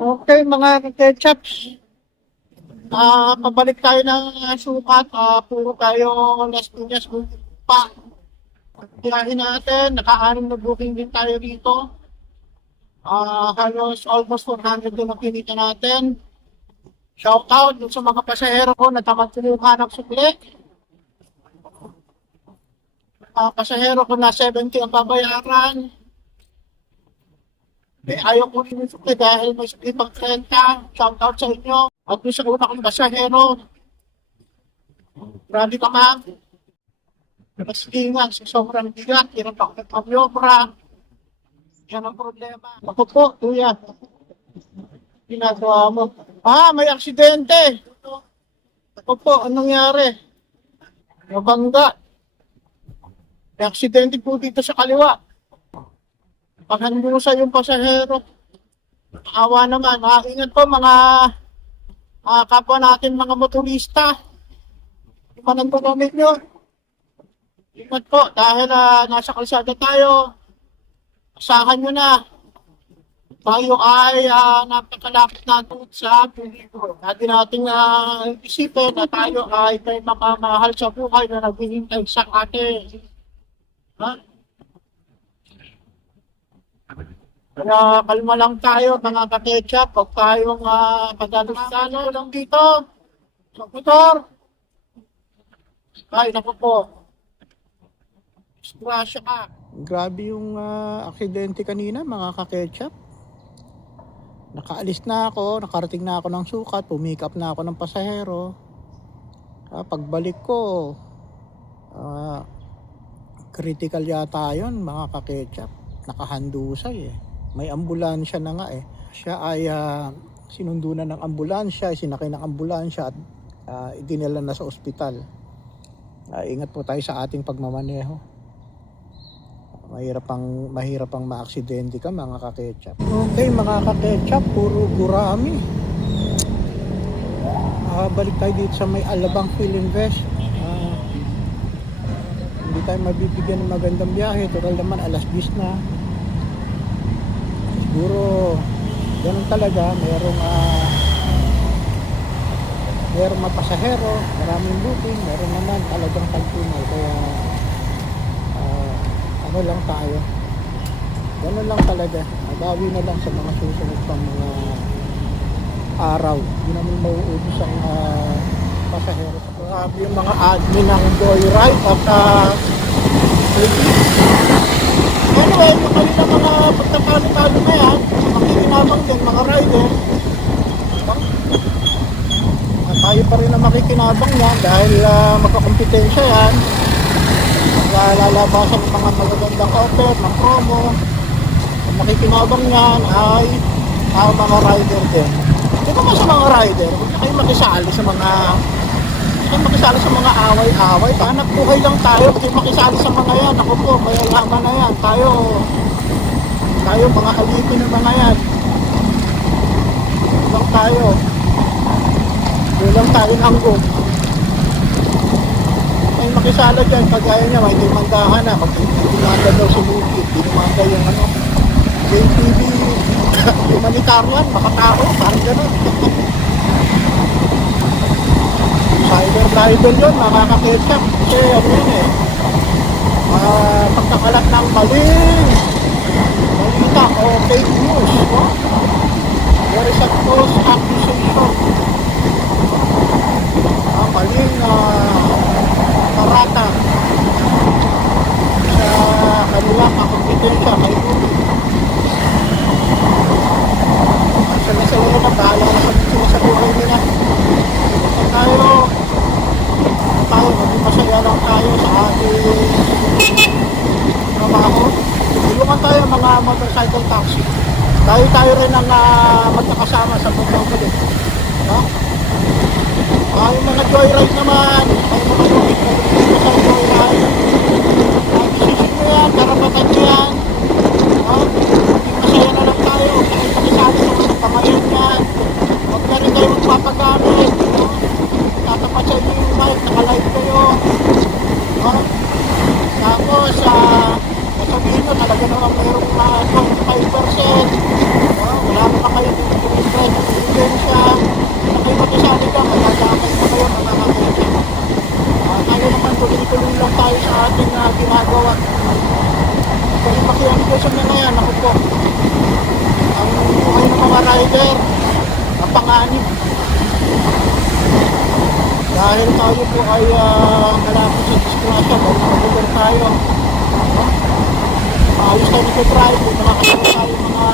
Okay, mga ketchups. Ah, pabalik tayo ng sukat. Ah, puro tayo Las Piñas pa. Biyahin natin. Naka-anim na booking din tayo dito. Ah, halos almost 400 din ang kinita natin. Shout out dun sa mga pasahero ko na tamad kumuha ng sukli. Ah, pasahero ko na 70 ang babayaran. Eh, ayaw ko rin yung sukli dahil may sukli pang 30. Shout out sa inyo. At doon sa una kong pasahero. Grabe ka ma'am. Nakasingan sa sobrang bigat. Hirap ako ng pamyobra. Yan ang problema. Ako po, kuya. Ginagawa mo. Ah, may aksidente. Ako po, anong nangyari? Nabangga. May aksidente po dito sa kaliwa. Paghandusa yung pasahero. Awa naman. Ah, ingat po mga ah, kapwa natin mga motorista. Iba nang gumamit nyo. Ingat po dahil ah, nasa kalsada tayo. Asahan nyo na. Tayo ay uh, napakalapit natin sa peligro. Natin nating uh, isipin na tayo ay may makamahal sa buhay na naghihintay sa atin. Ha? Kaya kalma lang tayo, mga kaketchup. Huwag tayong uh, pagdadasano lang dito. Motor. Ay, naku po. Disgrasya ka. Grabe yung ah, aksidente kanina mga kaketchup. Nakaalis na ako, nakarating na ako ng sukat, pumick up na ako ng pasahero. Ah, pagbalik ko, ah, critical yata yun mga kaketchup. Nakahandusay eh. May ambulansya na nga eh. Siya ay ah, sinundo na ng ambulansya, sinakay ng ambulansya at ah, idinala na sa ospital. Ah, ingat po tayo sa ating pagmamaneho. Mahirap pang mahirap pang maaksidente ka mga kaketchup. Okay mga kaketchup, puro gurami. Ah, balik tayo dito sa may Alabang Fill Invest. Ah, hindi tayo mabibigyan ng magandang biyahe. Total naman alas 10 na. Siguro ganun talaga. Merong ah, merong mga pasahero, maraming booking, meron naman talagang tagpunay. Kaya ah, ano lang tayo. Ganun lang talaga. Magawi na lang sa mga susunod pang mga araw. Hindi naman mauubos ang ah, pasahero. Grabe yung mga admin ng Joyride at uh, Anyway, yung kanila mga pagtatalo-talo na yan, makikinabang din mga rider. At tayo pa rin ang makikinabang yan dahil uh, magkakompetensya yan. Lalabasan ng mga magagandang offer, ng promo. Ang makikinabang yan ay ang mga rider din. Di ba sa mga rider, huwag na kayo makisali sa mga kayong makisali sa mga away-away. Hanap buhay lang tayo, kayong makisali sa mga yan. Ako po, may alaman na yan. Tayo, tayo mga alipin ng mga yan. Lang tayo. Huwag lang tayo nanggong. May makisala dyan, kagaya niya, may demandahan na. Pag dinanda daw sa lupit, dinamanda yung ano, JTV, humanitarian, makatao, parang gano'n. Cyber libel yun, mga kaketchup. Kasi ano yun eh, uh, pagkakalat ng maling balita o fake news. No? There is a false accusation. Uh, maling uh, karata sa kanilang kakompetensya kay Google. Sa sila na bahala na kami sila sa buhay nila. So tayo, tayo, maging masaya lang tayo sa ating trabaho. Tulungan tayo mga motorcycle taxi. Tayo tayo rin ang uh, magkakasama sa pagkakali. No? Ah, yung mga joyride naman, ay mga joyride sa joyride. Ah, decision mo yan, karapatan mo yan. No? Masaya na lang tayo. Na pakisali sa mga pamayan yan. Huwag na rin kayo magpapagamit. No? Tatapat sa inyo yung mic, nakalive kayo. No? Tapos, ah, sasabihin nyo, talaga naman mayroong uh, 25%. No? Wala naman kayo dito panganib. Dahil tayo po ay uh, malapit sa disgrasya, nakabulor tayo. No? Maayos tayo nag-drive, nakakasama tayo mga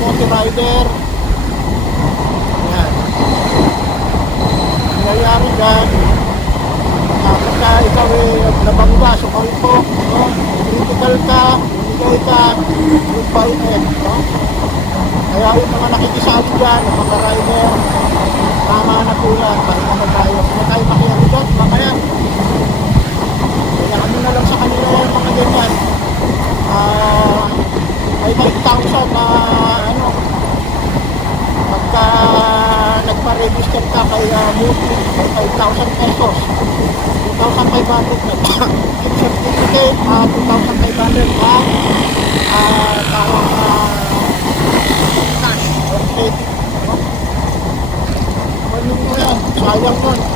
motor rider. Yan. Ang nangyayari dyan, kapag ka ikaw ay nabangga, sumalpo, no? critical ka, bumigay ka, goodbye end, no? Kaya yung mga nakikisali dyan, yung mga rider, tama na po yan, pahinga na tayo. Kung tayo makialigat, mamaya. Kaya ano na lang sa kanila yung mga ganyan. Ah, may 5,000 na ano, pagka nagpa-register ka kay uh, may 5,000 pesos. 2,500 na certificate, ah 2,500 na ah parang ah, cash or credit. No? Ano mo yan? Sayang yun.